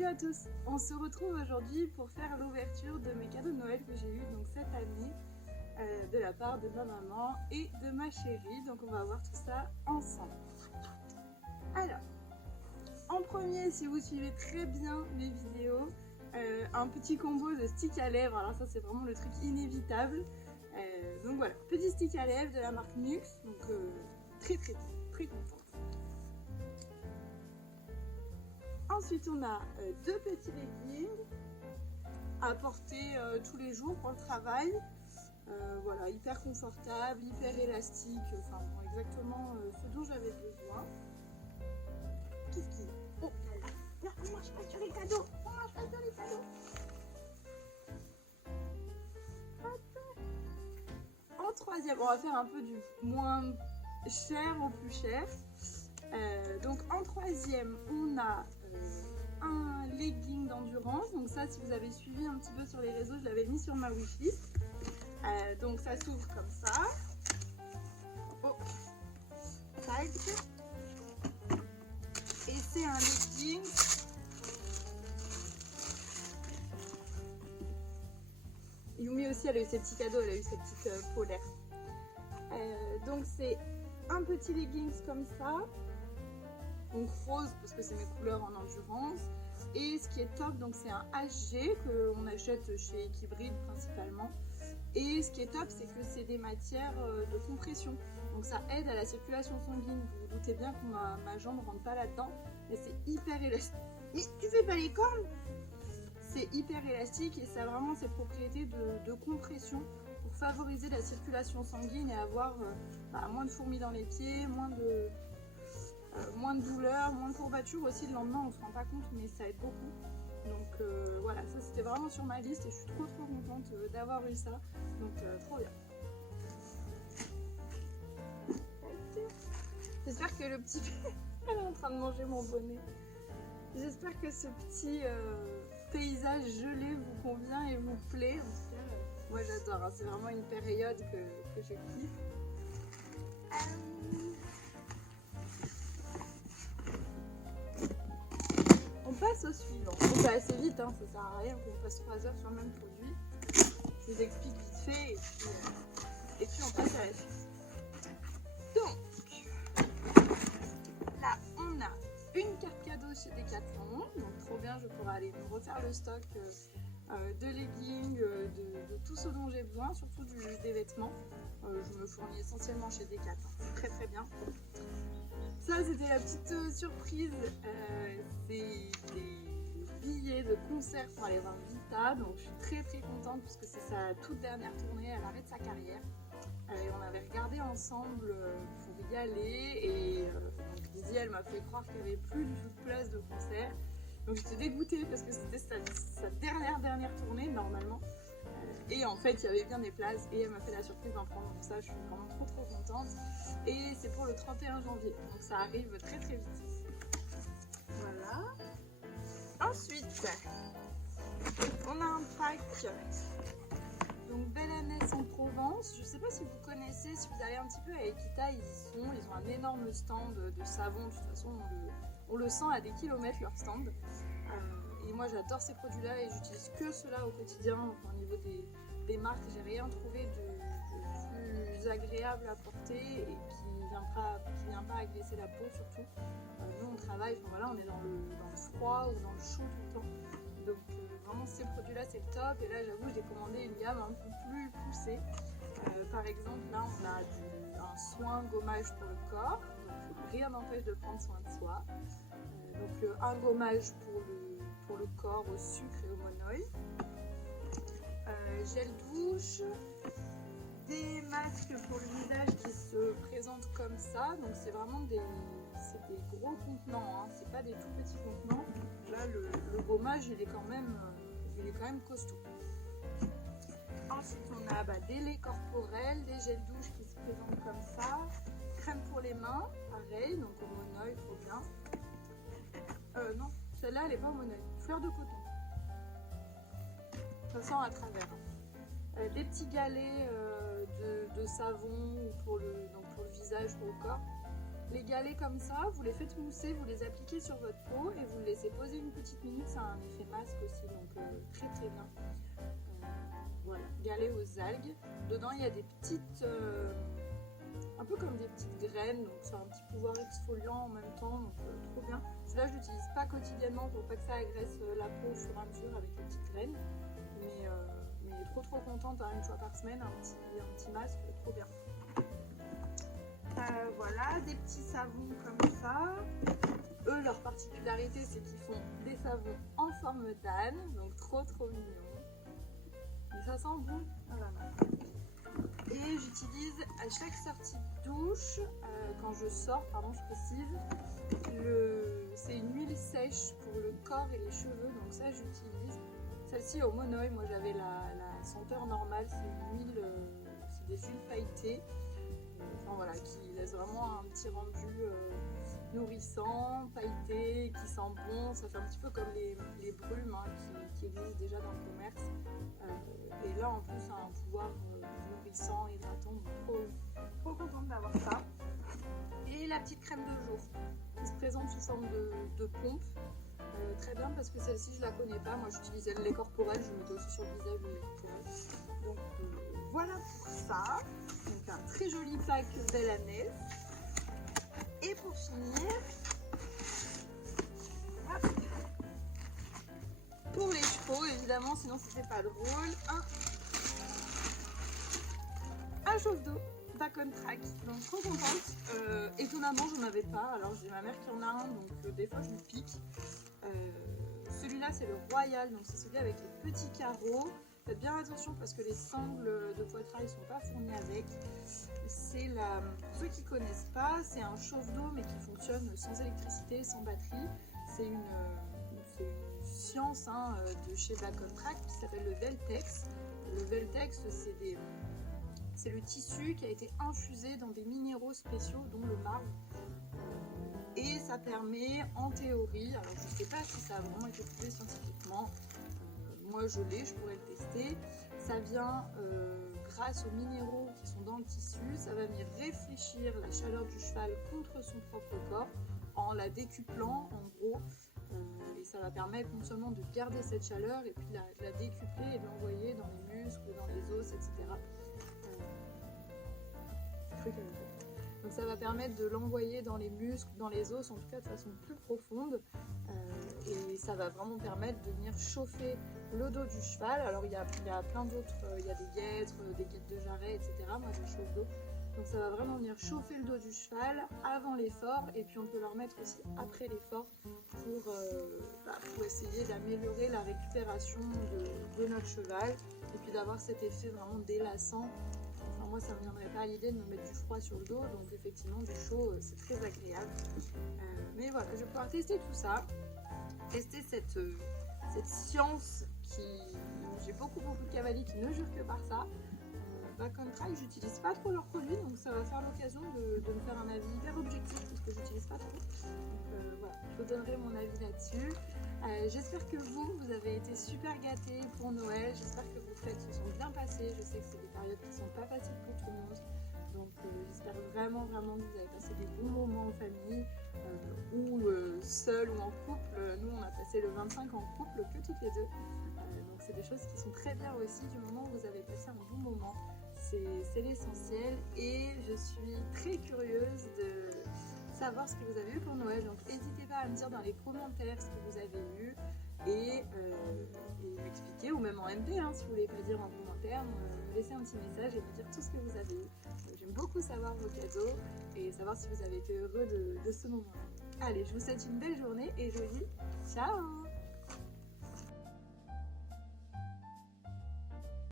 Salut à tous, on se retrouve aujourd'hui pour faire l'ouverture de mes cadeaux de Noël que j'ai eu donc cette année de la part de ma maman et de ma chérie. Donc on va voir tout ça ensemble. Alors, en premier, si vous suivez très bien mes vidéos, un petit combo de stick à lèvres. Alors ça c'est vraiment le truc inévitable. Donc voilà, petit stick à lèvres de la marque Nux. Donc très contente. Ensuite, on a deux petits leggings à porter tous les jours pour le travail. Voilà, hyper confortable, hyper élastique, enfin bon, exactement ce dont j'avais besoin. Qu'est-ce qu'il y a? Oh, non, on mange pas sur les cadeaux, on mange pas sur les cadeaux. En troisième, on va faire un peu du moins cher au plus cher. Donc en troisième, on a un legging d'endurance. Donc ça, si vous avez suivi un petit peu sur les réseaux, je l'avais mis sur ma wishlist. Donc ça s'ouvre comme ça. Oh. Tac. Et c'est un legging Yumi aussi, elle a eu ses petits cadeaux, elle a eu ses petites polaires. Donc c'est un petit leggings comme ça. Donc rose parce que c'est mes couleurs en endurance. Et ce qui est top, donc c'est un HG qu'on achète chez Equibrid principalement. Et ce qui est top, c'est que c'est des matières de compression. Donc ça aide à la circulation sanguine. Vous vous doutez bien que ma jambe ne rentre pas là-dedans. Mais c'est hyper élastique. Mais tu fais pas les cornes? C'est hyper élastique et ça a vraiment ces propriétés de compression pour favoriser la circulation sanguine et avoir moins de fourmis dans les pieds, moins de douleur, moins de courbatures aussi le lendemain, on se rend pas compte mais ça aide beaucoup. Donc voilà, ça c'était vraiment sur ma liste et je suis trop contente d'avoir eu ça, donc trop bien. J'espère que le petit... Elle est en train de manger mon bonnet. J'espère que ce petit paysage gelé vous convient et vous plaît. Moi j'adore, hein. C'est vraiment une période que je kiffe. On passe au suivant. On fait assez vite, hein, ça sert à rien qu'on passe 3 heures sur le même produit. Je vous explique vite fait et puis on passe à la suite. Donc, là on a une carte cadeau chez Decathlon. Donc trop bien, je pourrai aller me refaire le stock de leggings, de tout ce dont j'ai besoin, surtout des vêtements. Je me fournis essentiellement chez Decathlon, c'est très bien. Ça c'était la petite surprise, c'est des billets de concert pour aller voir Vita, donc je suis très contente puisque c'est sa toute dernière tournée, elle arrête sa carrière. Et on avait regardé ensemble pour y aller et donc Lizzie elle m'a fait croire qu'il n'y avait plus du tout de place de concert. Donc j'étais dégoûtée parce que c'était sa dernière tournée normalement. Et en fait il y avait bien des places et elle m'a fait la surprise d'en prendre, donc ça je suis vraiment trop contente. Et c'est pour le 31 janvier, donc ça arrive très vite. Voilà. Ensuite, on a un pack. Donc Belle Annès en Provence. Je ne sais pas si vous connaissez, si vous allez un petit peu à Equita, ils ont un énorme stand de savon. De toute façon, on le sent à des kilomètres leur stand. Et moi j'adore ces produits-là et j'utilise que ceux-là au quotidien. Enfin, au niveau des marques, j'ai rien trouvé de plus agréable à porter et qui vient pas agresser la peau surtout. Nous on travaille, enfin, voilà, on est dans le froid ou dans le chaud tout le temps. Donc vraiment ces produits-là c'est le top. Et là j'avoue j'ai commandé une gamme un peu plus poussée. Par exemple là on a un soin gommage pour le corps. Donc rien n'empêche de prendre soin de soi. Donc un gommage pour le corps au sucre et au monoï. Gel douche. Des masques pour le visage qui se présentent comme ça. Donc c'est vraiment des gros contenants, hein. C'est pas des tout petits contenants. Là le gommage il est quand même costaud. Ensuite on a des laits corporels, des gels douche qui se présentent comme ça, crème pour les mains, pareil, donc au monoï, trop bien. Non, celle-là elle est pas au monoï, fleur de coton. Ça sent à travers. Des petits galets de savon pour le visage, pour le corps. Les galets comme ça, vous les faites mousser, vous les appliquez sur votre peau et vous le laissez poser une petite minute, ça a un effet masque aussi, donc très très bien. Voilà, galets aux algues. Dedans il y a des petites, un peu comme des petites graines, donc c'est un petit pouvoir exfoliant en même temps, donc trop bien. Celui-là je l'utilise pas quotidiennement pour pas que ça agresse la peau au fur et à mesure avec les petites graines, mais trop contente, hein, une fois par semaine, un petit masque, trop bien. Voilà, des petits savons comme ça. Eux, leur particularité, c'est qu'ils font des savons en forme d'âne, donc trop mignon. Mais ça sent bon. Voilà. Et j'utilise à chaque sortie de douche, quand je sors, pardon, je précise, c'est une huile sèche pour le corps et les cheveux, donc ça j'utilise. Celle-ci au monoï, moi j'avais la senteur normale, c'est une huile, c'est des huiles pailletées. Enfin voilà, qui laisse vraiment un petit rendu nourrissant, pailleté, qui sent bon. Ça fait un petit peu comme les brumes, hein, qui existent déjà dans le commerce. Et là en plus ça a un pouvoir nourrissant, hydratant, donc trop contente d'avoir ça. Et la petite crème de jour qui se présente sous forme de pompe. Très bien parce que celle-ci je la connais pas. Moi j'utilisais le lait corporel, je mettais aussi sur le visage le lait corporel. Donc voilà pour ça. Donc un très joli pack Belle-Année. Et pour finir, hop, pour les chevaux évidemment, sinon c'était pas drôle, un chauffe d'eau Bacontrack. Donc trop contente. Étonnamment j'en avais pas. Alors j'ai ma mère qui en a un, donc des fois je lui pique. Celui-là c'est le Royal, donc c'est celui avec les petits carreaux. Faites bien attention parce que les sangles de poitrail ne sont pas fournies avec. C'est ceux qui ne connaissent pas, c'est un chauffe-d'eau mais qui fonctionne sans électricité, sans batterie. C'est une science, hein, de chez Bacontrack qui s'appelle le Veltex. Le Veltex c'est le tissu qui a été infusé dans des minéraux spéciaux dont le marbre. Et ça permet en théorie, alors je ne sais pas si ça a vraiment été prouvé scientifiquement, moi je l'ai, je pourrais le tester, ça vient grâce aux minéraux qui sont dans le tissu, ça va venir réfléchir la chaleur du cheval contre son propre corps en la décuplant en gros, et ça va permettre non seulement de garder cette chaleur et puis de la décupler et de l'envoyer dans les muscles, dans les os, etc. Donc ça va permettre de l'envoyer dans les muscles, dans les os, en tout cas de façon plus profonde. Et ça va vraiment permettre de venir chauffer le dos du cheval. Alors il y a plein d'autres, il y a des guêtres de jarret, etc. Moi je chauffe d'eau. Donc ça va vraiment venir chauffer le dos du cheval avant l'effort. Et puis on peut le remettre aussi après l'effort pour essayer d'améliorer la récupération de notre cheval. Et puis d'avoir cet effet vraiment délassant. Moi ça ne me viendrait pas à l'idée de me mettre du froid sur le dos, donc effectivement du chaud c'est très agréable. Mais voilà, je vais pouvoir tester tout ça, tester cette science j'ai beaucoup de cavaliers qui ne jurent que par ça. Bacontrack, j'utilise pas trop leurs produits, donc ça va faire l'occasion de me faire un avis hyper objectif parce que j'utilise pas trop. Donc voilà, je vous donnerai mon avis là-dessus. J'espère que vous avez été super gâtés pour Noël, j'espère que vos fêtes se sont bien passées, je sais que c'est des périodes qui ne sont pas faciles pour tout le monde, donc j'espère vraiment que vous avez passé des bons moments en famille, ou seul ou en couple. Nous on a passé le 25 en couple que toutes les deux, donc c'est des choses qui sont très bien aussi du moment où vous avez passé un bon moment, c'est l'essentiel, et je suis très curieuse de savoir ce que vous avez eu pour Noël, donc n'hésitez pas à me dire dans les commentaires ce que vous avez eu et m'expliquer, ou même en MP, hein, si vous voulez pas dire en commentaire, me laisser un petit message et me dire tout ce que vous avez eu. J'aime beaucoup savoir vos cadeaux et savoir si vous avez été heureux de ce moment-là. Allez, je vous souhaite une belle journée et je vous dis ciao!